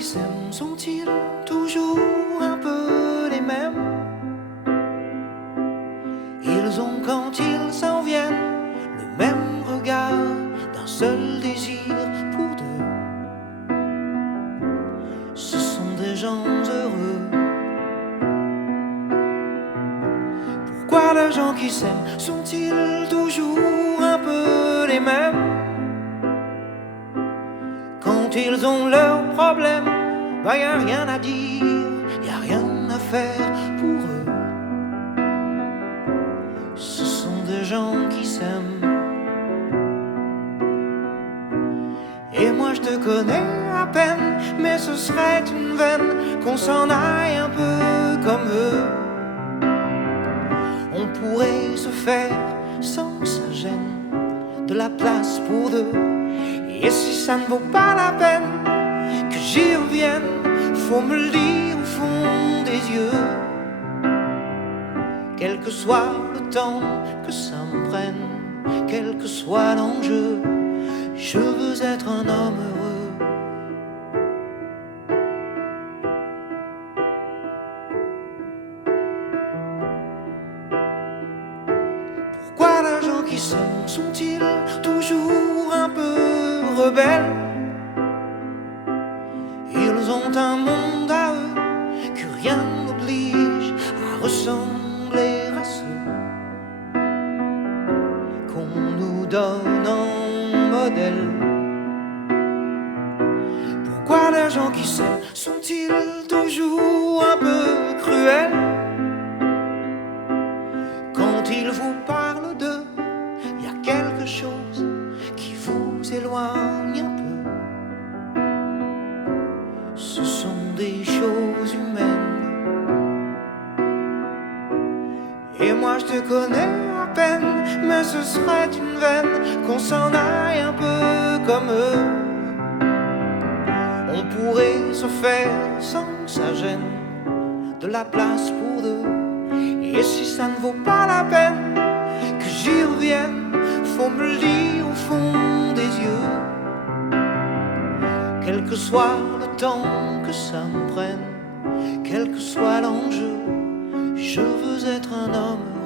qui s'aiment sont-ils toujours un peu les mêmes? Ils ont quand ils s'en viennent le même regard d'un seul désir pour deux. Ce sont des gens heureux. Pourquoi les gens qui s'aiment sont-ils toujours un peu les mêmes? Quand ils ont leurs problèmes, bah y a rien à dire, y a rien à faire pour eux. Ce sont des gens qui s'aiment. Et moi je te connais à peine, mais ce serait une veine qu'on s'en aille un peu comme eux. On pourrait se faire sans que ça gêne de la place pour deux. Et si ça ne vaut pas la peine que j'y revienne, faut me le dire au fond des yeux. Quel que soit le temps que ça me prenne, quel que soit l'enjeu, je veux être un homme heureux. Pourquoi les gens qui s'aiment sont-ils toujours un peu rebelles? Ils ont un monde à eux que rien n'oblige à ressembler à ceux qu'on nous donne en modèle. Pourquoi les gens qui s'aiment sont-ils toujours un peu cruels? Quand ils vous parlent d'eux, y a quelque chose qui vous éloigne un peu. Ce sont des choses humaines. Et moi je te connais à peine, mais ce serait une veine qu'on s'en aille un peu comme eux. On pourrait se faire sans que ça gêne de la place pour deux. Et si ça ne vaut pas la peine que j'y revienne, faut me le dire au fond des yeux. Quel que soit le temps que ça me prenne, quel que soit l'enjeu, je veux être un homme.